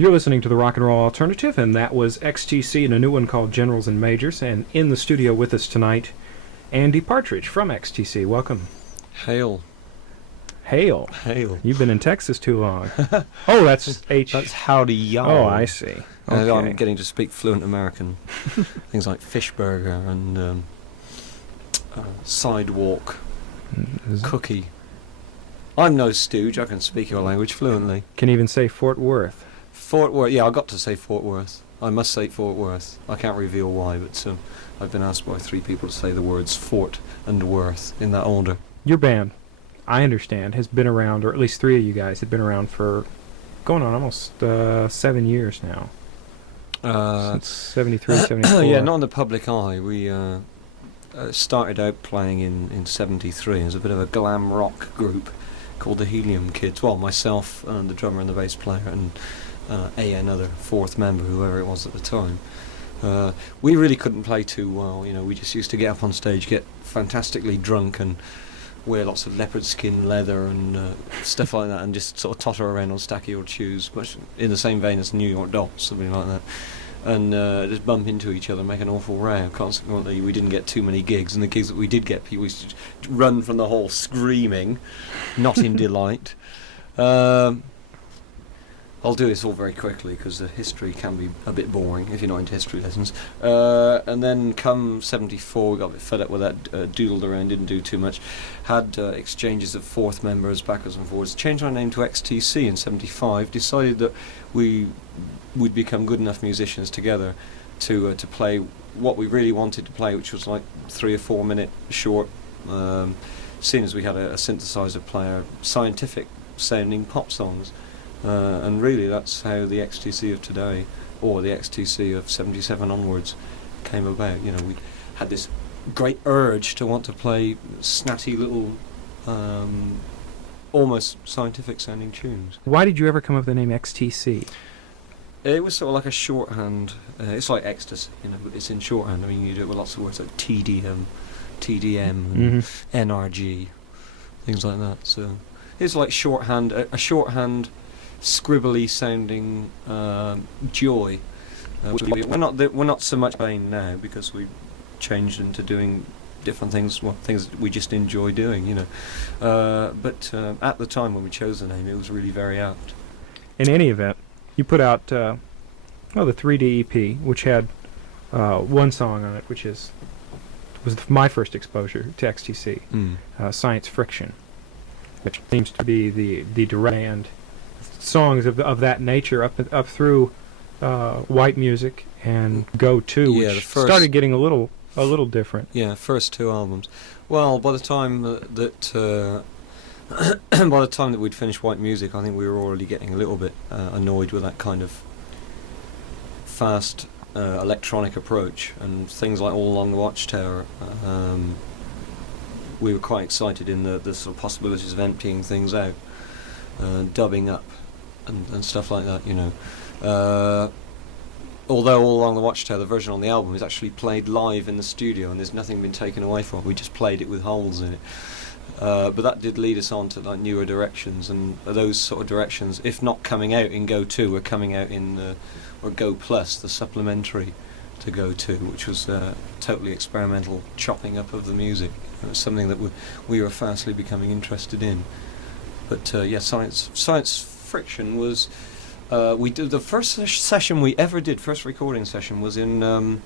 You're listening to the Rock and Roll Alternative, and that was XTC and a new one called Generals and Majors. And in the studio with us tonight, Andy Partridge from XTC. Welcome. Hail. Hail. Hail. You've been in Texas too long. Oh, that's H. That's howdy y'all. Oh, I see. Okay. I'm getting to speak fluent American. Things like fishburger and sidewalk, cookie. I'm no stooge. I can speak your language fluently. Can even say Fort Worth. Fort Worth. Yeah, I got to say Fort Worth. I must say Fort Worth. I can't reveal why, but I've been asked by 3 people to say the words Fort and Worth in that order. Your band, I understand, has been around, or at least 3 of you guys have been around for going on almost 7 years now. Since 73, 74. Yeah, not in the public eye. We started out playing in 73 as a bit of a glam rock group called the Helium Kids. Well, myself and the drummer and the bass player and another 4th member, whoever it was at the time. We really couldn't play too well. You know, we just used to get up on stage, get fantastically drunk, and wear lots of leopard skin leather and stuff like that, and just sort of totter around on stacky old shoes, much in the same vein as New York Dolls, something like that, and just bump into each other, make an awful row. Consequently, we didn't get too many gigs, and the gigs that we did get, people used to run from the hall screaming, not in delight. I'll do this all very quickly because the history can be a bit boring if you're not into history lessons. And then come 74, we got a bit fed up with that, doodled around, didn't do too much. Had exchanges of 4th members backwards and forwards. Changed our name to XTC in 75. Decided that we'd become good enough musicians together to play what we really wanted to play, which was like 3 or 4 minute short. Seeing as we had a synthesizer player, scientific sounding pop songs. And really that's how the XTC of today, or the XTC of 77 onwards, came about. You know, we had this great urge to want to play snatty little, almost scientific sounding tunes. Why did you ever come up with the name XTC? It was sort of like a shorthand. It's like ecstasy, you know, but it's in shorthand. I mean, you do it with lots of words like TDM, and NRG, things like that. So it's like shorthand, a shorthand, scribbly sounding joy. We're not so much playing now because we changed into doing different things, well, things that we just enjoy doing, you know. But at the time when we chose the name, it was really very apt. In any event, you put out the 3D EP, which had one song on it, which was my first exposure to XTC, Science Friction, which seems to be the direct and songs of that nature up through White Music and Go To, which started getting a little different. Yeah, first 2 albums. Well, by the time that we'd finished White Music, I think we were already getting a little bit annoyed with that kind of fast electronic approach and things like All Along the Watchtower. We were quite excited in the sort of possibilities of emptying things out, dubbing up and stuff like that, you know. Although All Along the Watchtower, the version on the album, is actually played live in the studio and there's nothing been taken away from it. We just played it with holes in it. But that did lead us on to like newer directions, and those sort of directions, if not coming out in Go 2, were coming out in or Go Plus, the supplementary to Go 2, which was totally experimental chopping up of the music. It was something that we were fastly becoming interested in. But yeah, Science Friction was. We did the first session we ever did. First recording session was in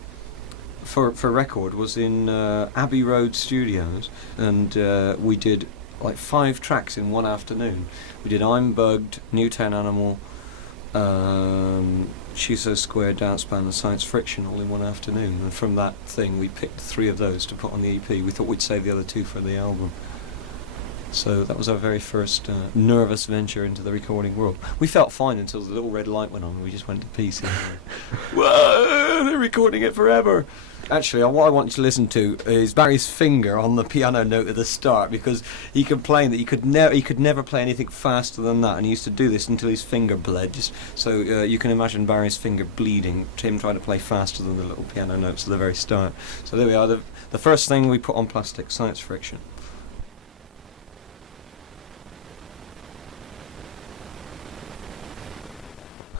for record was in Abbey Road Studios, and we did like 5 tracks in one afternoon. We did I'm Bugged, Newtown Animal, She's So Square, Dance Band, and Science Friction all in one afternoon. And from that thing, we picked 3 of those to put on the EP. We thought we'd save the other 2 for the album. So that was our very first nervous venture into the recording world. We felt fine until the little red light went on and we just went to pieces. Whoa, they're recording it forever. Actually, what I want you to listen to is Barry's finger on the piano note at the start, because he complained that he could never play anything faster than that, and he used to do this until his finger bled. Just so you can imagine Barry's finger bleeding, him trying to play faster than the little piano notes at the very start. So there we are, the first thing we put on plastic, Science Friction.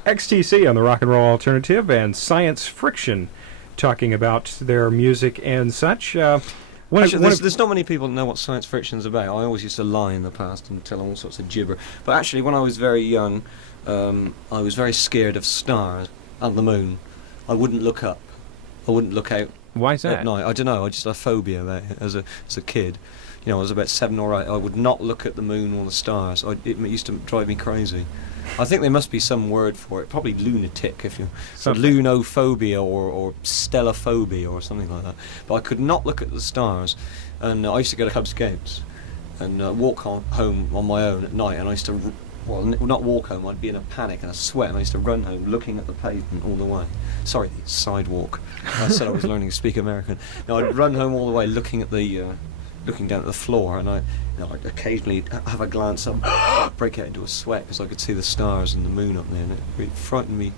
XTC on the Rock and Roll Alternative and Science Friction, talking about their music and such. There's not many people that know what science friction is about. I always used to lie in the past and tell all sorts of gibber. But actually, when I was very young, I was very scared of stars and the moon. I wouldn't look up. I wouldn't look out. Why is that? At night. I don't know. I just had a phobia about it as a kid. I was about 7 or 8. I would not look at the moon or the stars. It used to drive me crazy. I think there must be some word for it. Probably lunatic, if you lunophobia or stellophobia or something like that. But I could not look at the stars, and I used to go to Cub Scouts and walk home on my own at night. And I used to, not walk home. I'd be in a panic and a sweat, and I used to run home looking at the pavement all the way. Sorry, sidewalk. I said I was learning to speak American. No, I'd run home all the way looking at the. Looking down at the floor, and I'd occasionally have a glance up, break out into a sweat because I could see the stars and the moon up there, and it frightened me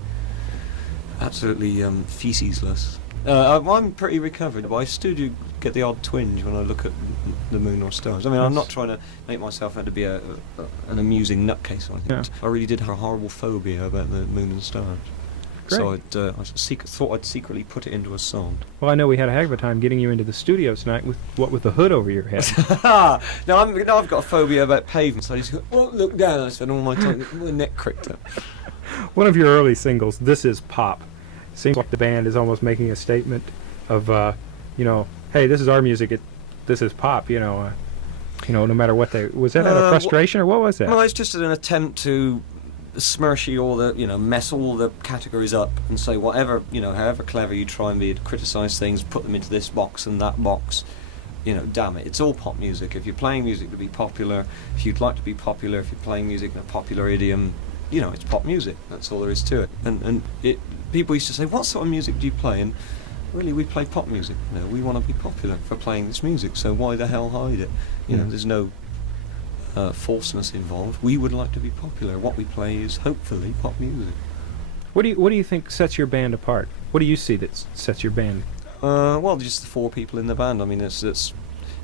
absolutely fecesless. I'm pretty recovered, but I still do get the odd twinge when I look at the moon or stars. I mean, I'm not trying to make myself out to be an amusing nutcase or anything. Yeah. I really did have a horrible phobia about the moon and stars. Great. So I thought I'd secretly put it into a song. Well, I know we had a heck of a time getting you into the studio tonight with the hood over your head. Now I've got a phobia about pavements. So I just go, look down. I spend all my time, my neck cricked up. One of your early singles, "This Is Pop," seems like the band is almost making a statement of, hey, this is our music. This is pop. No matter what was that out of frustration or what was that? Well, it's just an attempt to smirchy all the mess all the categories up and say whatever however clever you try and be to criticize things, put them into this box and that box. Damn it, it's all pop music. If you're playing music to be popular, if you'd like to be popular, if you're playing music in a popular idiom, it's pop music. That's all there is to it. And people used to say, what sort of music do you play? And really, we play pop music. We want to be popular for playing this music, so why the hell hide it? There's no falseness involved. We would like to be popular. What we play is hopefully pop music. What do you think sets your band apart? What do you see that sets your band? Well, just the 4 people in the band. I mean, it's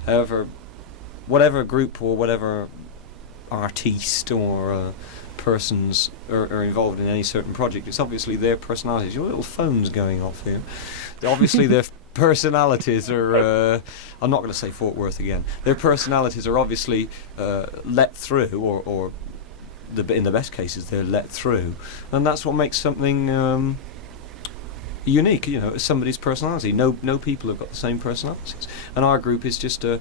whatever group or whatever artiste or persons are involved in any certain project. It's obviously their personalities. Your little phone's going off here. Obviously, their personalities are. I'm not going to say Fort Worth again. Their personalities are obviously let through, or in the best cases, they're let through, and that's what makes something unique. Somebody's personality. No people have got the same personalities, and our group is just a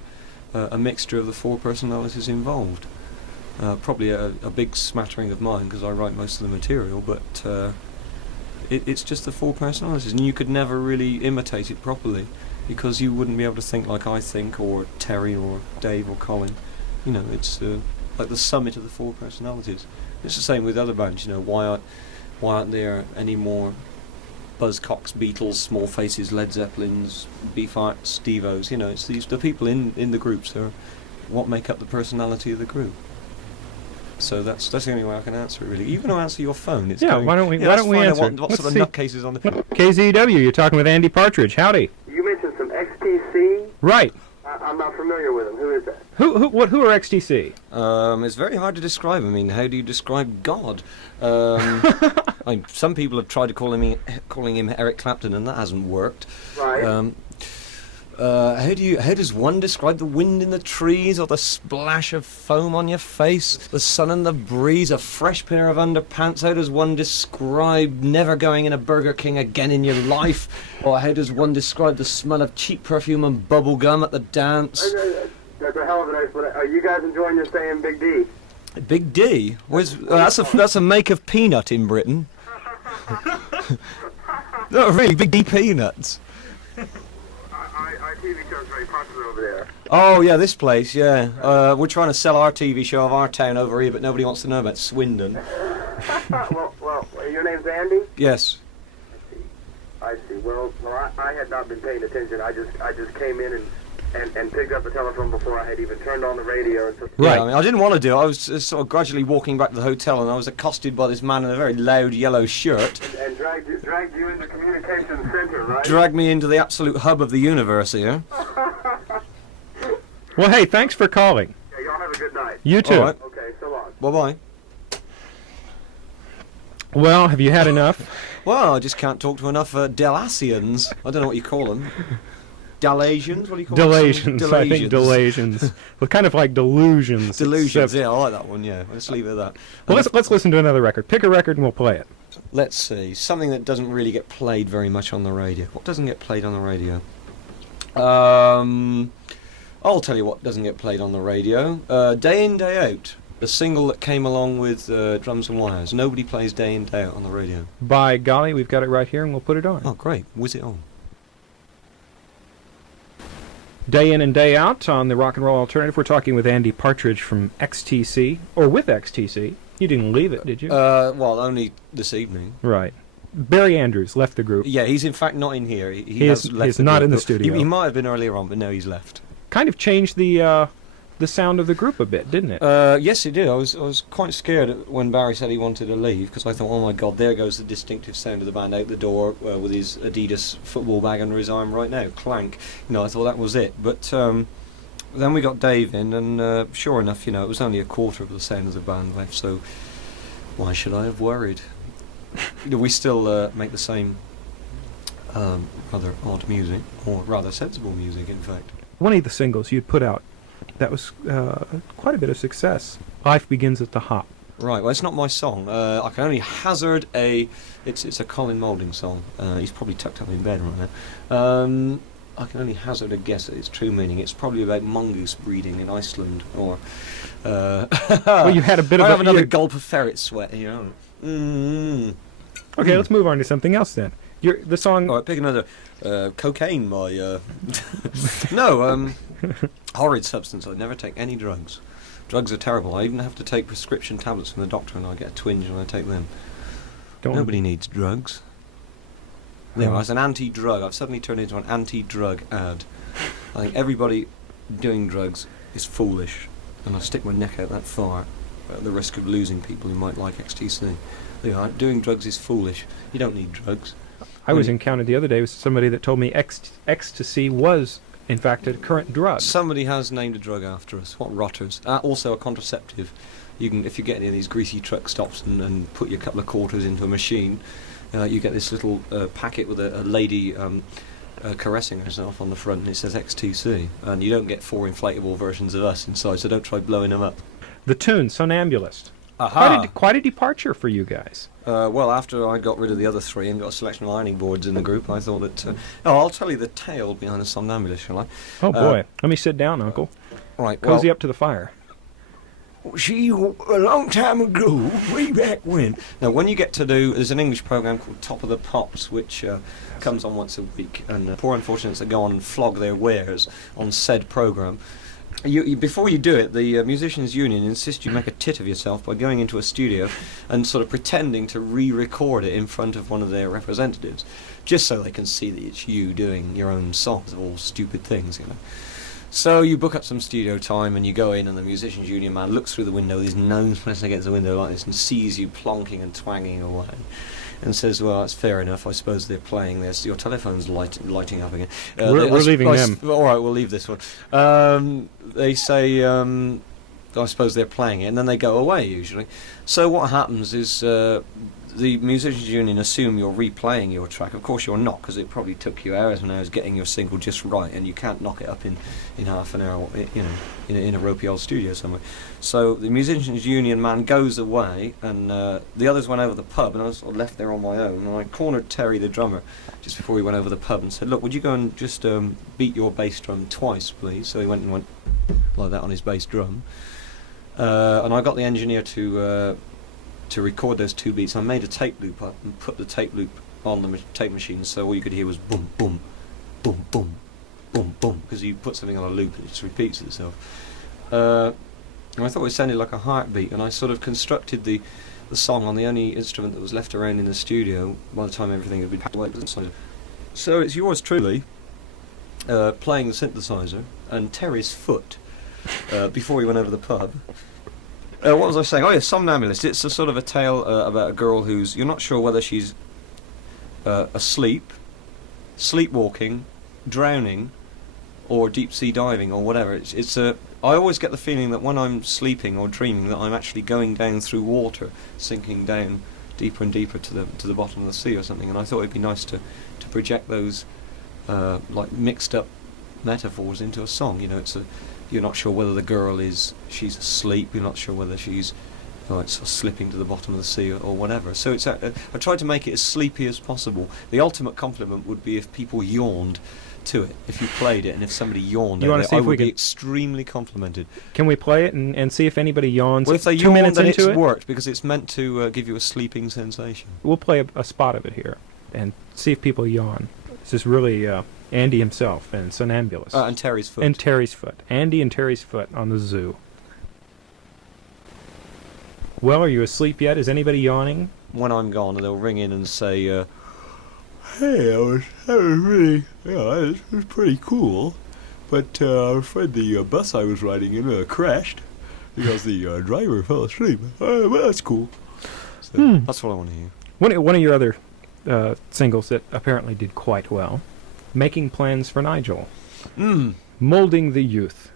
mixture of the 4 personalities involved. Probably a big smattering of mine because I write most of the material, but it's just the 4 personalities, and you could never really imitate it properly because you wouldn't be able to think like I think, or Terry, or Dave, or Colin. It's like the summit of the 4 personalities. It's the same with other bands. Why aren't there any more Buzzcocks, Beatles, Small Faces, Led Zeppelins, Beefhearts, Steve-O's? It's the people in the groups are what make up the personality of the group. So that's the only way I can answer it, really. You can answer your phone. It's why don't we answer? What sort of nutcases on the... KZEW, you're talking with Andy Partridge. Howdy. You mentioned some XTC. Right. I'm not familiar with them. Who is that? Who are XTC? It's very hard to describe. I mean, how do you describe God? Some people have tried calling him Eric Clapton, and that hasn't worked. Right. How does one describe the wind in the trees, or the splash of foam on your face, the sun and the breeze, a fresh pair of underpants? How does one describe never going in a Burger King again in your life? Or how does one describe the smell of cheap perfume and bubble gum at the dance? That's a hell of a nice one. Are you guys enjoying your stay in Big D? Big D? That's a make of peanut in Britain. No, really, Big D peanuts. Our TV show's very popular over there. Oh, yeah, this place, yeah. We're trying to sell our TV show of our town over here, but nobody wants to know about Swindon. well, your name's Andy? Yes. I see. Well, I had not been paying attention. I just came in and picked up the telephone before I had even turned on the radio. And Right. Yeah, I didn't want to do it. I was sort of gradually walking back to the hotel, and I was accosted by this man in a very loud yellow shirt. And dragged you into communications center, right? Dragged me into the absolute hub of the universe here. Well, hey, thanks for calling. Yeah, y'all have a good night. You too. All right. Okay, so long. Bye-bye. Well, have you had enough? Well, I just can't talk to enough Dalasians. I don't know what you call them. Dalasians? What do you call them? Delasians. I think Delasians. Well, kind of like delusions. Delusions, except- yeah, I like that one, yeah. Let's leave it at that. Well, let's listen to another record. Pick a record and we'll play it. Let's see. Something that doesn't really get played very much on the radio. What doesn't get played on the radio? I'll tell you what doesn't get played on the radio. Day In, Day Out. The single that came along with Drums and Wires. Nobody plays Day In, Day Out on the radio. By golly, we've got it right here and we'll put it on. Oh, great. Whiz it on. Day in and day out on the Rock and Roll Alternative. We're talking with Andy Partridge from XTC, or with XTC. You didn't leave it, did you? Well, only this evening. Right. Barry Andrews left the group. Yeah, he's in fact not in here. He He has left. is not group. in the studio. He might have been earlier on, but no, he's left. Kind of changed the sound of the group a bit, didn't it? Yes, it did. I was quite scared when Barry said he wanted to leave, because I thought, oh my God, there goes the distinctive sound of the band out the door with his Adidas football bag under his arm right now, clank. I thought that was it. But then we got Dave in, and sure enough, it was only a quarter of the sound of the band left. So why should I have worried? We still make the same rather odd music, or rather sensible music, in fact. One of the singles you'd put out that was quite a bit of success. Life Begins at the Hop. Right, well, it's not my song. I can only hazard it's a Colin Moulding song. He's probably tucked up in bed right now. I can only hazard a guess at its true meaning. It's probably about mongoose breeding in Iceland, or... Well, you had a bit of have another gulp of ferret sweat, Mm. Okay, let's move on to something else then. The song... All right, pick another. Cocaine, my... No, horrid substance. I never take any drugs. Drugs are terrible. I even have to take prescription tablets from the doctor, and I get a twinge when I take them. Nobody needs drugs. There, as an anti-drug, I've suddenly turned into an anti-drug ad. I think everybody doing drugs is foolish, and I stick my neck out that far at the risk of losing people who might like XTC. Doing drugs is foolish. You don't need drugs. I was encountered the other day with somebody that told me ecstasy was, in fact, a current drug. Somebody has named a drug after us. What rotters. Also a contraceptive. You can, if you get any of these greasy truck stops and put your couple of quarters into a machine, you get this little packet with a lady caressing herself on the front, and it says XTC. And you don't get 4 inflatable versions of us inside, so don't try blowing them up. The tune, Sonambulist. Aha! Quite a departure for you guys. Well, after I got rid of the other 3 and got a selection of ironing boards in the group, I thought that... I'll tell you the tale behind the Somnambulist, shall I? Oh, boy. Let me sit down, Uncle. Right, Cozy up to the fire. See, a long time ago, way back when... Now, when you get to there's an English programme called Top of the Pops, which comes on once a week, and poor unfortunates that go on and flog their wares on said programme. Before you do it, the Musicians' Union insist you make a tit of yourself by going into a studio and sort of pretending to re-record it in front of one of their representatives, just so they can see that it's you doing your own songs of all stupid things, So you book up some studio time and you go in, and the Musicians' Union man looks through the window with his nose pressed against the window like this and sees you plonking and twanging away. And says, well, that's fair enough. I suppose they're playing this. Your telephone's lighting up again. We're leaving them. All right, we'll leave this one. They say, I suppose they're playing it, and then they go away, usually. So what happens is the Musicians' Union assume you're replaying your track. Of course you're not, because it probably took you hours and hours getting your single just right, and you can't knock it up in half an hour, in a ropey old studio somewhere. So the Musicians' Union man goes away, and the others went over the pub, and I was sort of left there on my own, and I cornered Terry, the drummer, just before we went over the pub, and said, look, would you go and just beat your bass drum twice, please? So he went like that on his bass drum, and I got the engineer to record those 2 beats. I made a tape loop up and put the tape loop on the tape machine, so all you could hear was boom, boom, boom, boom, boom, boom, because you put something on a loop and it just repeats itself. And I thought it sounded like a heartbeat, and I sort of constructed the song on the only instrument that was left around in the studio by the time everything had been packed away. So it's yours truly playing the synthesizer and Terry's foot before we went over the pub. What was I saying? Oh, yeah, Somnambulist. It's a sort of a tale about a girl who's... You're not sure whether she's asleep, sleepwalking, drowning, or deep-sea diving, or whatever. It's a... I always get the feeling that when I'm sleeping or dreaming that I'm actually going down through water, sinking down deeper and deeper to the bottom of the sea or something. And I thought it'd be nice to project those like mixed up metaphors into a song. You know, you're not sure whether the girl she's asleep. You're not sure whether she's like sort of slipping to the bottom of the sea or whatever. So I tried to make it as sleepy as possible. The ultimate compliment would be if people yawned to it. If you played it and if somebody yawned, I would be extremely complimented. Can we play it and see if anybody yawns? Well, if they 2 yawn, minutes then into it's it? worked because it's meant to give you a sleeping sensation. We'll play a spot of it here and see if people yawn. This is really Andy himself and Sonambulist. And Terry's Foot. And Terry's Foot. Andy and Terry's Foot on the zoo. Well, are you asleep yet? Is anybody yawning? When I'm gone, they'll ring in and say, Hey, that was really, it was pretty cool, but I'm afraid the bus I was riding in crashed because the driver fell asleep. Well, that's cool. so that's what I want to hear. One of your other singles that apparently did quite well, Making Plans for Nigel. Molding the Youth.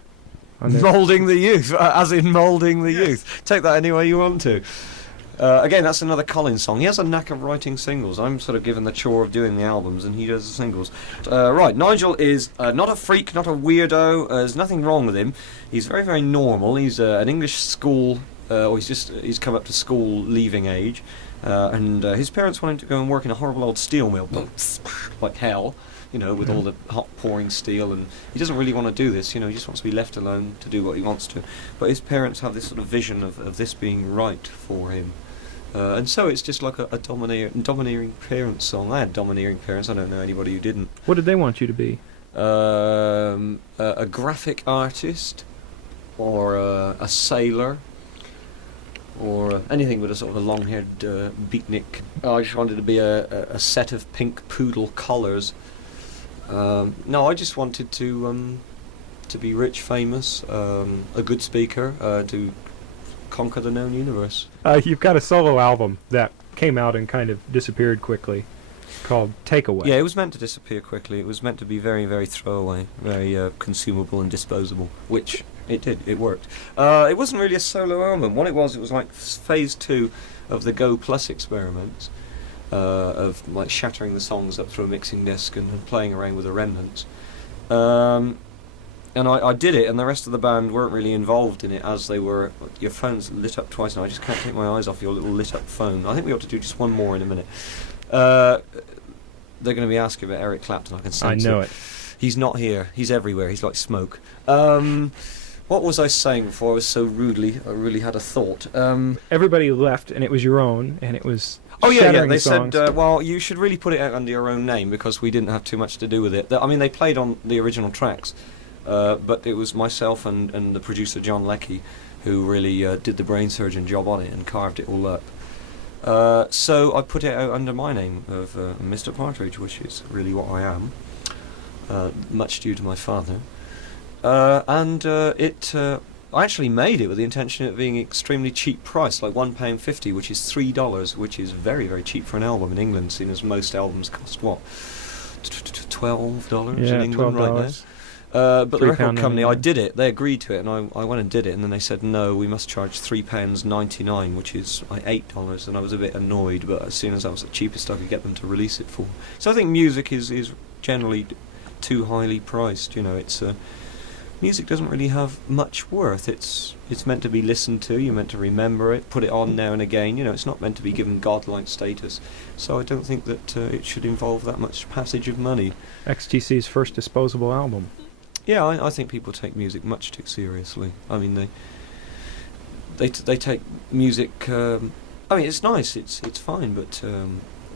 Moulding the youth, as in moulding the youth. Take that any way you want to. Again, that's another Collins song. He has a knack of writing singles. I'm sort of given the chore of doing the albums, and he does the singles. Right, Nigel is not a freak, not a weirdo. There's nothing wrong with him. He's very, very normal. He's an English school, or he's come up to school leaving age, and his parents want him to go and work in a horrible old steel mill, like hell. You know, with all the hot pouring steel, and he doesn't really want to do this, you know, he just wants to be left alone to do what he wants to. But his parents have this sort of vision of this being right for him. And so it's just like a domineering parents song. I had domineering parents, I don't know anybody who didn't. What did they want you to be? A graphic artist, or a sailor, or anything with a sort of a long-haired beatnik. I just wanted to be a set of pink poodle collars. No, I just wanted to be rich, famous, a good speaker, to conquer the known universe. You've got a solo album that came out and kind of disappeared quickly, called Takeaway. Yeah, it was meant to disappear quickly. It was meant to be very, very throwaway, very consumable and disposable, which it did. It worked. It wasn't really a solo album. What it was like phase 2 of the Go Plus experiments. Of like shattering the songs up through a mixing disc and playing around with the remnants, and I did it, and the rest of the band weren't really involved in it, as they were. Your phone's lit up twice now. I just can't take my eyes off your little lit up phone. I think we ought to do just one more in a minute. They're going to be asking about Eric Clapton. I can sense I know it. He's not here. He's everywhere. He's like smoke. What was I saying before I was so rudely? I really had a thought. Everybody left, and it was your own, and it was. Oh yeah. shattering They the said, songs. well, you should really put it out under your own name because we didn't have too much to do with it. I mean, they played on the original tracks, but it was myself and the producer John Leckie who really did the brain surgeon job on it and carved it all up. So I put it out under my name of Mr. Partridge, which is really what I am, much due to my father. I actually made it with the intention of being extremely cheap price, like £1.50, which is $3, which is very, very cheap for an album in England, seeing as most albums cost, what, $12 in England right now? But the record company, I did it, they agreed to it, and I went and did it, and then they said, no, we must charge £3.99, which is like $8, and I was a bit annoyed, but as soon as that was the cheapest I could get them to release it for. So I think music is generally too highly priced, you know, it's... music doesn't really have much worth. It's meant to be listened to. You're meant to remember it, put it on now and again. You know, it's not meant to be given godlike status. So I don't think that it should involve that much passage of money. XTC's first disposable album. Yeah, I think people take music much too seriously. I mean, they take music. I mean, it's nice. It's fine, but.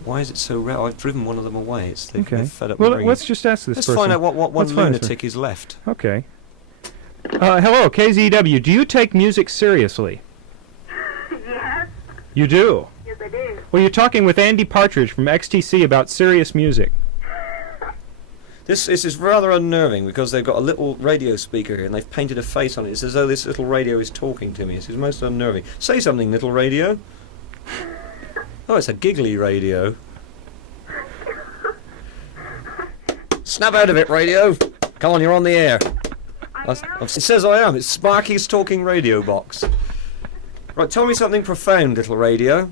Why is it so rare? I've driven one of them away. They're fed up. Well, with let's just ask this Let's person. find out what one Let's find lunatic is left. Okay. Hello, KZEW. Do you take music seriously? Yes. You do? Yes, I do. Well, you're talking with Andy Partridge from XTC about serious music. This is rather unnerving because they've got a little radio speaker here and they've painted a face on it. It's as though this little radio is talking to me. It's most unnerving. Say something, little radio. Oh, it's a giggly radio. Snap out of it, radio. Come on, you're on the air. It says I am. It's Sparky's talking radio box. Right, tell me something profound, little radio.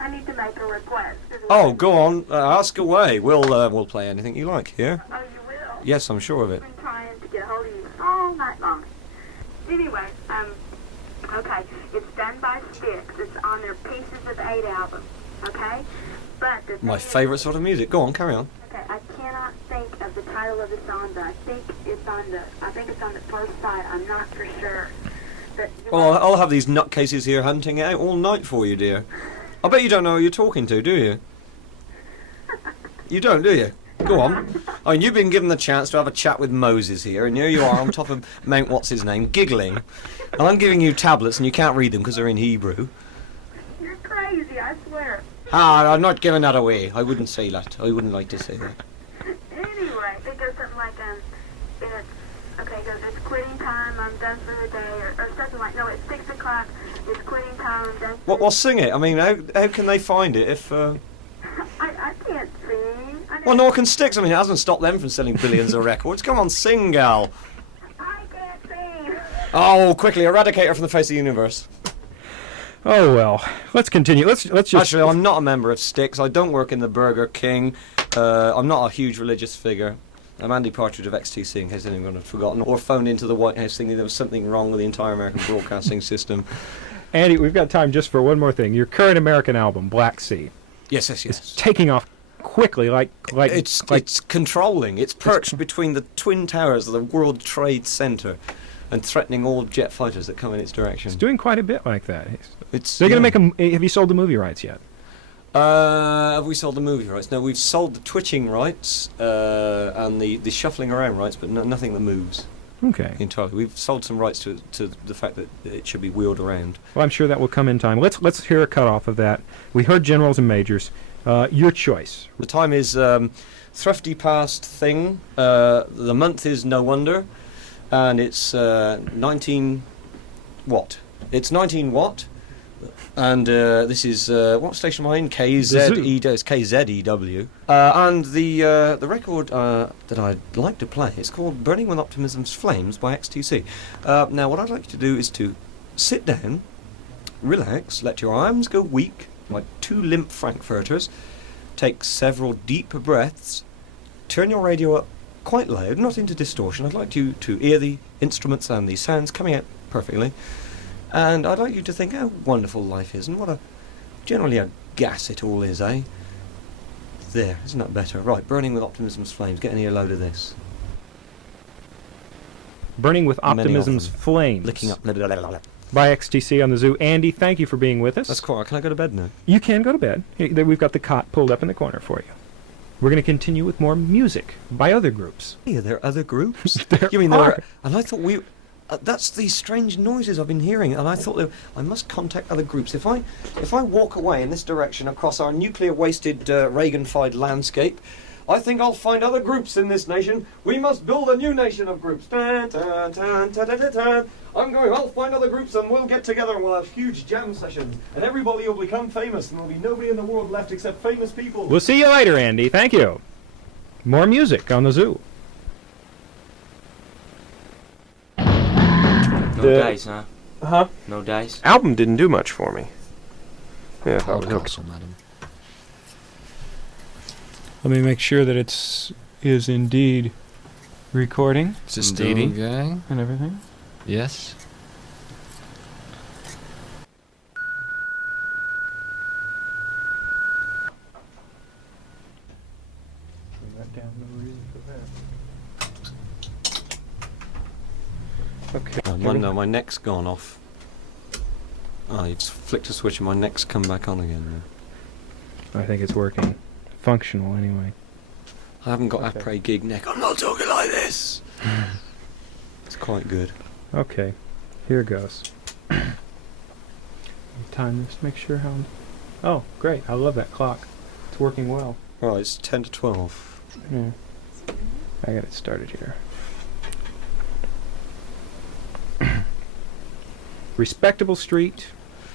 I need to make a request. Oh, go on. Ask away. We'll play anything you like here. Oh, you will? Yes, I'm sure of it. I've been trying to get a hold of you all night long. Anyway, okay, it's done by Styx. It's on their Pieces of 8 album, okay? But the My thing is- favourite sort of music. Go on, carry on. Okay, I cannot think of the title of the song, but I think it's on the first side. I'm not for sure. But Well, I'll have these nutcases here hunting it out all night for you, dear. I bet you don't know who you're talking to, do you? You don't, do you? Go on. I mean, you've been given the chance to have a chat with Moses here, and here you are on top of Mount What's-His-Name, giggling. And I'm giving you tablets, and you can't read them because they're in Hebrew. you're crazy, I swear. I'm not giving that away. I wouldn't say that. I wouldn't like to say that. Anyway, it goes something like, it's quitting time, I'm done for the day, or something like, no, it's 6 o'clock, it's quitting time, I'm done. Well, sing it. I mean, how can they find it if... I can't sing. Well, nor can Styx. I mean, it hasn't stopped them from selling billions of records. Come on, sing, gal. I can't sing. Oh, quickly, eradicate her from the face of the universe. Oh well, let's continue. Let's just. Actually, I'm not a member of Styx. I don't work in the Burger King. I'm not a huge religious figure. I'm Andy Partridge of XTC, in case anyone had forgotten, or phoned into the White House thinking there was something wrong with the entire American broadcasting system. Andy, we've got time just for one more thing. Your current American album, Black Sea, Yes. is taking off quickly, like It's controlling. It's perched between the twin towers of the World Trade Center, and threatening all jet fighters that come in its direction. it's doing quite a bit like that. It's They're going to make a. Have you sold the movie rights yet? Have we sold the movie rights? No, we've sold the twitching rights and the shuffling around rights, but nothing that moves Okay. entirely. We've sold some rights to the fact that it should be wheeled around. Well, I'm sure that will come in time. Let's hear a cut off of that. We heard generals and majors. Your choice. The time is thrifty past thing. The month is no wonder, and it's 19 watt. It's 19 watt. And this is what station am I in? It's KZEW. And the record that I'd like to play is called "Burning with Optimism's Flames" by XTC. Now, what I'd like you to do is to sit down, relax, let your arms go weak like two limp frankfurters, take several deep breaths, turn your radio up quite loud, not into distortion. I'd like you to hear the instruments and the sounds coming out perfectly. And I'd like you to think how wonderful life is, and what generally a gas it all is, eh? There, isn't that better? Right, Burning with Optimism's Flames. Get an ear load of this. Burning with Many of Optimism's them. Flames. Licking up. Blah, blah, blah, blah. By XTC on the Zoo. Andy, thank you for being with us. That's quite. Can I go to bed now? You can go to bed. We've got the cot pulled up in the corner for you. We're going to continue with more music by other groups. Yeah, there are other groups. There You mean are. there are? And I thought we. That's these strange noises I've been hearing, and I thought I must contact other groups. If I walk away in this direction across our nuclear-wasted, Reagan-fied landscape, I think I'll find other groups in this nation. We must build a new nation of groups. Dun, dun, dun, dun, dun, dun, dun. I'll find other groups, and we'll get together, and we'll have huge jam sessions, and everybody will become famous, and there'll be nobody in the world left except famous people. We'll see you later, Andy. Thank you. More music on the Zoo. No The- dice, huh? Huh? No dice. Album didn't do much for me. Yeah, I was okay. Castle, madam. Let me make sure that is indeed recording Is this dating? gang? and everything. Yes. Okay. No, my neck's gone off. You just flicked a switch and my neck's come back on again. I think it's working. Functional, anyway. I haven't got Okay. après gig neck. I'm not talking like this. It's quite good. Okay. Here goes. Time just make sure how. Oh, great. I love that clock. It's working well. Right, it's 10 to 12. Yeah. I got it started here. Respectable Street.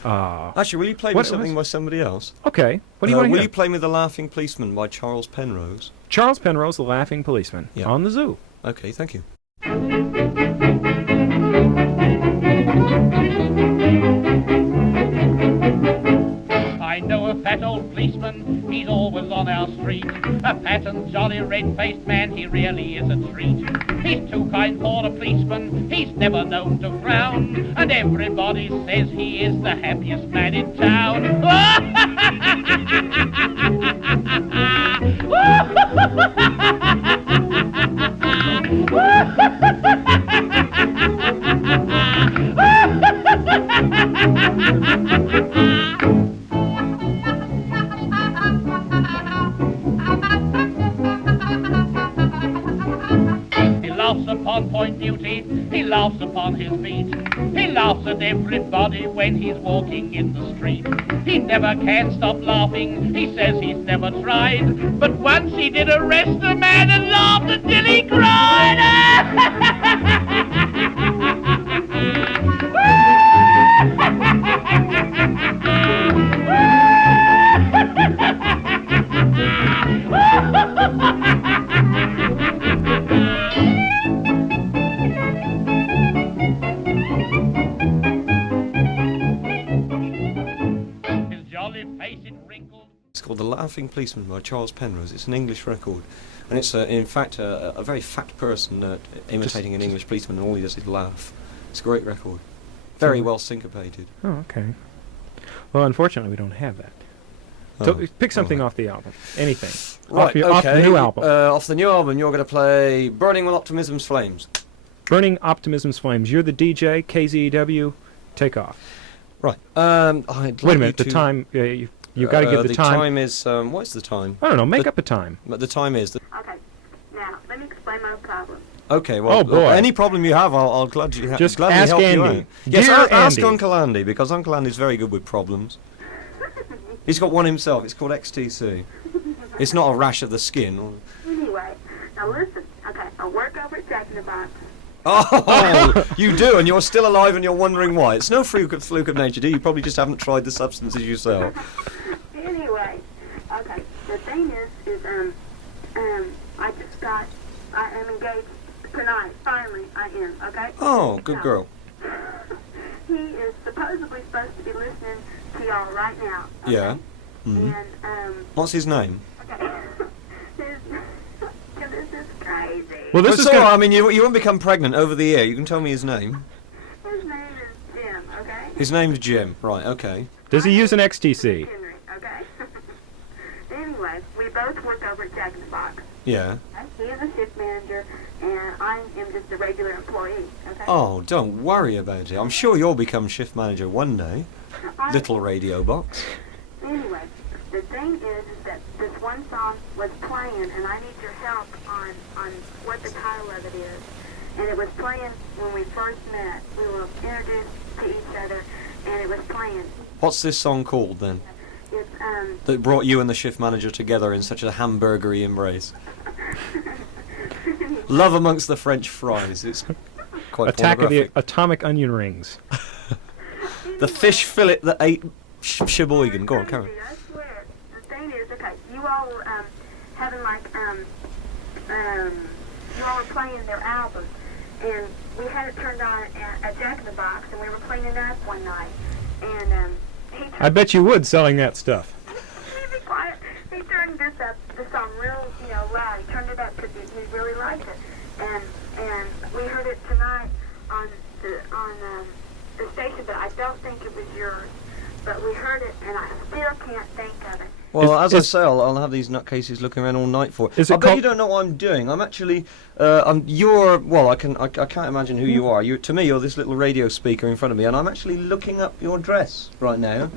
Actually, will you play me What- something what's- by somebody else? Okay. What do you want to Will hear? you play me The Laughing Policeman by Charles Penrose? Charles Penrose, The Laughing Policeman, Yeah. on the Zoo. Okay, thank you. street. A fat and jolly red-faced man, he really is a treat. He's too kind for a policeman, he's never known to frown, and everybody says he is the happiest man in town. He laughs upon point duty, he laughs upon his beat. He laughs at everybody when he's walking in the street. He never can stop laughing, he says he's never tried. But once he did arrest a man and laughed until he cried. His jolly face it wrinkled. It's called The Laughing Policeman by Charles Penrose. It's an English record. And it's, in fact, a very fat person imitating an English policeman, and all he does is laugh. It's a great record. Very well syncopated. Oh, okay. Well, unfortunately, we don't have that. Oh, So pick something all off the album. Anything. right. Off the new album. Off the new album, you're going to play Burning with Optimism's Flames. Burning Optimism's Flames. You're the DJ, KZEW, take off. Right. Wait a minute, the time, you got to give the time. The time is, what's the time? I don't know, make up a time. But the time is... Okay, now, let me explain my problem. Okay, well, Oh, boy. any problem you have, I'll gladly Just gladly ask help you Andy. out. Yes, Dear ask Andy. Uncle Andy, because Uncle Andy's very good with problems. He's got one himself. It's called XTC. It's not a rash of the skin. Anyway, now listen. Okay, I work over at Jack in the Box. Oh, you do, and you're still alive, and you're wondering why. It's no fluke of nature, do you? You probably just haven't tried the substances yourself. Anyway, okay, the thing is I am engaged tonight. Finally, I am, okay? Oh, good Now, girl. He is supposedly supposed to be listening to y'all right now. Okay? Yeah. Mhm. And, What's his name? okay. This is crazy. Well, this is all gonna, right, I mean, you won't become pregnant over the air. You can tell me his name. His name is Jim, okay? His name's Jim. Right, okay. Does he use an XTC? Henry, okay? Anyway, we both work over at Jack in the Box. Yeah. He is a shift manager, and I am just a regular employee, okay? Oh, don't worry about it. I'm sure you'll become shift manager one day. Little radio box. Anyway, the thing is that this one song was playing, and I need your help on what the title of it is. And it was playing when we first met. We were introduced to each other, and it was playing. What's this song called then? It's, That brought you and the shift manager together in such a hamburgery embrace. Love amongst the French fries. It's quite Attack of the pornographic. Atomic Onion Rings. The fish fillet that ate Sheboygan. Go on, Karen. I swear. The thing is, okay, you all were having like you all were playing their album, and we had it turned on at Jack in the Box, and we were playing it up one night, and he I bet you would selling that stuff. be quiet. He turned this song real, loud. He turned it up because he really liked it, and we heard it tonight on the station, but I don't think it was yours. But we heard it, and I still can't think of it. Well, Is- as I is- say, I'll have these nutcases looking around all night for it. Is it I bet called- you don't know what I'm doing. I'm actually, I can't imagine who you are. To me, you're this little radio speaker in front of me, and I'm actually looking up your dress right now.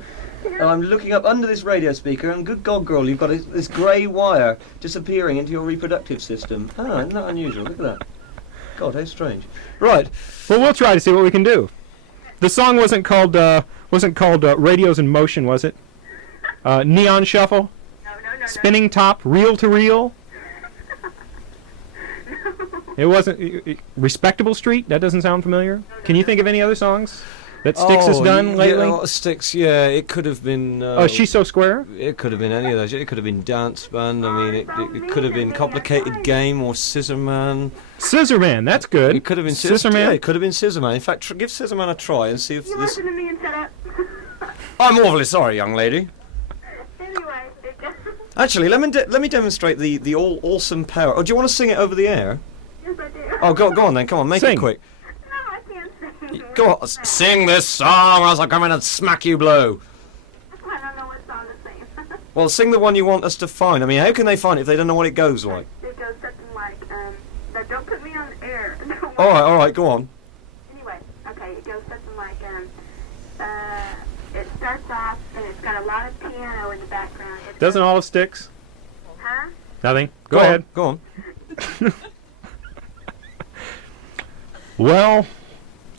And I'm looking up under this radio speaker, and good God, girl, you've got this grey wire disappearing into your reproductive system. Ah, isn't that unusual? Look at that. God, how strange. Right. Well, we'll try to see what we can do. The song wasn't called Radios in Motion, was it? Neon Shuffle? No. Spinning Top? Reel to Reel? It wasn't Respectable Street? That doesn't sound familiar. Can you think of any other songs that Styx has done lately? Yeah, Styx, yeah, it could have been... She's So Square? It could have been any of those. It could have been Dance Band. I mean, it could have been Complicated Game or Scissor Man. Scissor Man, that's good. It could have been Scissor Man. Yeah, it could have been Scissor Man. In fact, give Scissor Man a try and see if You this... listen to me and shut up. I'm awfully sorry, young lady. Anyway, it just... Actually, let me demonstrate the all awesome power. Oh, do you want to sing it over the air? Yes, I do. Oh, go on then. Come on, make Sing. it quick. No, I can't sing. Go on, sing this song, or else I'll come in and smack you blue. I don't know what song to sing. Well, sing the one you want us to find. I mean, how can they find it if they don't know what it goes like? It goes something like, but don't put me on the air. All right, go on. Anyway, okay, it goes something like, it starts off and it's got a lot of piano in the background. Doesn't Olive Sticks? Huh? Nothing. Go ahead. Go on. Well,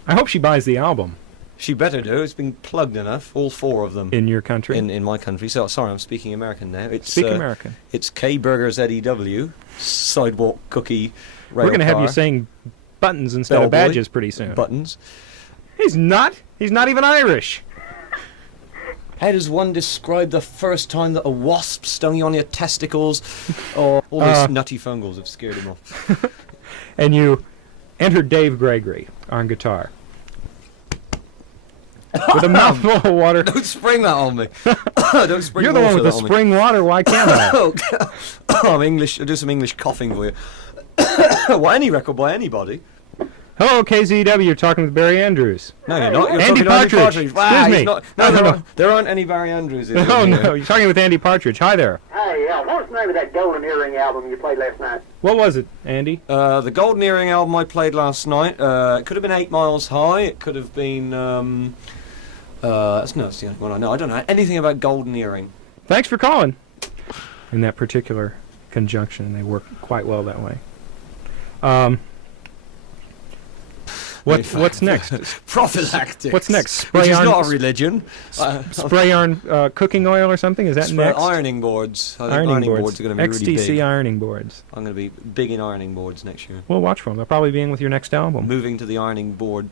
I hope she buys the album She better do. It's been plugged enough. All 4 of them. in your country. In my country. So sorry, I'm speaking American now. It's Speak American. It's K Burgers EDW sidewalk cookie. Rail We're going to have car, you saying buttons instead of Bellboy, badges pretty soon. buttons. He's not. He's not even Irish. How does one describe the first time that a wasp stung you on your testicles? Or all these nutty fungals have scared him off. And you entered Dave Gregory on guitar. With a mouthful of water. Don't spring that on me. Don't spring You're the one water with the on me. spring water. Why can't I? Oh, I'm English. I'll do some English coughing for you. Well, any record by anybody. Hello, KZEW. You're talking with Barry Andrews. No, you're not. You're Andy talking to Partridge. Wow, Excuse he's me. not- No, no, no. there aren't any Barry Andrews in Oh, here. no. You're talking with Andy Partridge. Hi there. Hey, what was the name of that Golden Earring album you played last night? What was it, Andy? The Golden Earring album I played last night. It could have been 8 Miles High. It could have been. That's the only one I know. I don't know anything about Golden Earring. Thanks for calling. In that particular conjunction, they work quite well that way. What's next? Prophylactics. What's next? Which Spray is on- not a religion. Spray iron cooking oil or something? Is that next? Ironing boards. I think Ironing boards are going to be XTC really big. ironing boards. I'm going to be big in ironing boards next year. We'll watch for them. They'll probably be in with your next album. Moving to the ironing board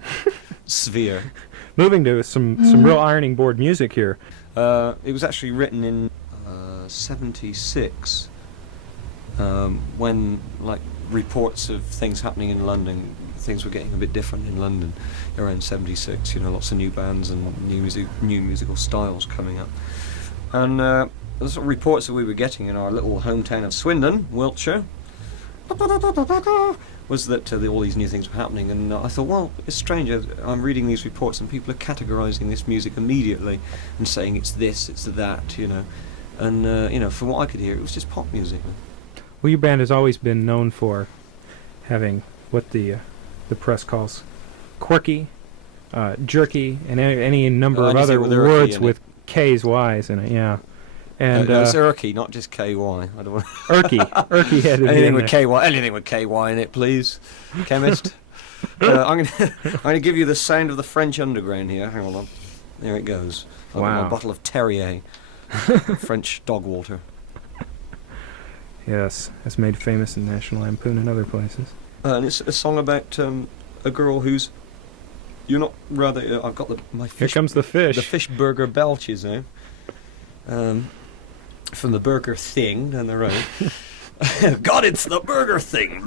sphere. Moving to some real ironing board music here. It was actually written in 76 when like reports of things happening in London, things were getting a bit different in London around 76, lots of new bands and new musical styles coming up. And the sort of reports that we were getting in our little hometown of Swindon, Wiltshire, was that all these new things were happening, and I thought, well, it's strange. I'm reading these reports, and people are categorising this music immediately and saying it's this, it's that, And from what I could hear, it was just pop music. Well, your band has always been known for having what the press calls quirky, jerky, and any number of other words with K's, Y's in it. Yeah. And it's Urky, not just KY. I don't want Urky had to be anything in with there. KY. Anything with KY in it, please, chemist. I'm gonna give you the sound of the French underground here. Hang on. There it goes. I've got Wow. my bottle of Terrier, French dog water. Yes, it's made famous in National Lampoon and other places. And it's a song about a girl who's. You're not rather. I've got my fish. Here comes the fish. The fish burger belches now. From the Burger Thing down the road. God, it's the Burger Thing.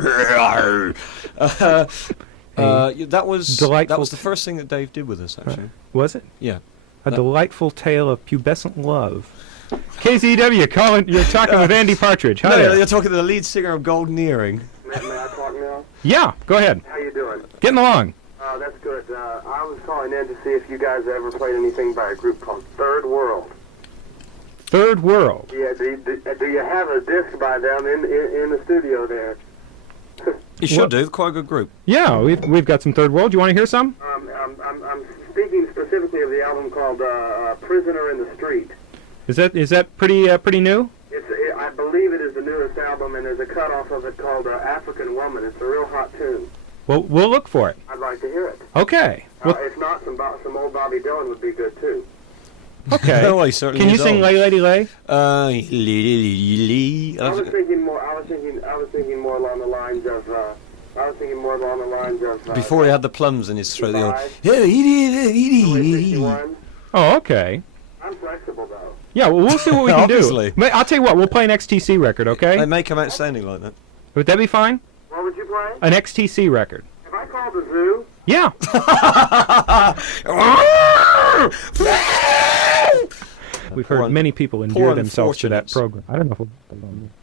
That was delightful the first thing that Dave did with us, actually. Was it? Yeah. A delightful tale of pubescent love. KZEW, calling. You're talking with Andy Partridge. Hi No, there. you're talking to the lead singer of Golden Earring. May I talk now? Yeah, go ahead. How you doing? Getting along. That's good. I was calling in to see if you guys ever played anything by a group called Third World. Third World. Yeah, do you have a disc by them in the studio there? You should What? do. Quite a good group. Yeah, we've got some Third World. Do you want to hear some? I'm speaking specifically of the album called Prisoner in the Street. Is that pretty new? I believe it is the newest album, and there's a cut-off of it called African Woman. It's a real hot tune. Well, we'll look for it. I'd like to hear it. Okay. Well, If not, some old Bobby Dylan would be good, too. okay. Oh, he certainly Can you is sing old. Lay Lady Lay? Lady. I was thinking more along the lines of. Before he had the plums in his throat, the old. 61. Oh, okay. I'm flexible, though. Yeah, well, we'll see what we can Obviously. do. I'll tell you what, we'll play an XTC record, okay? They may come out sounding like that. Would that be fine? What would you play? An XTC record. If I called the zoo, Yeah. We've Poor heard un- many people endear poor themselves to that unfortunates. program. I don't know if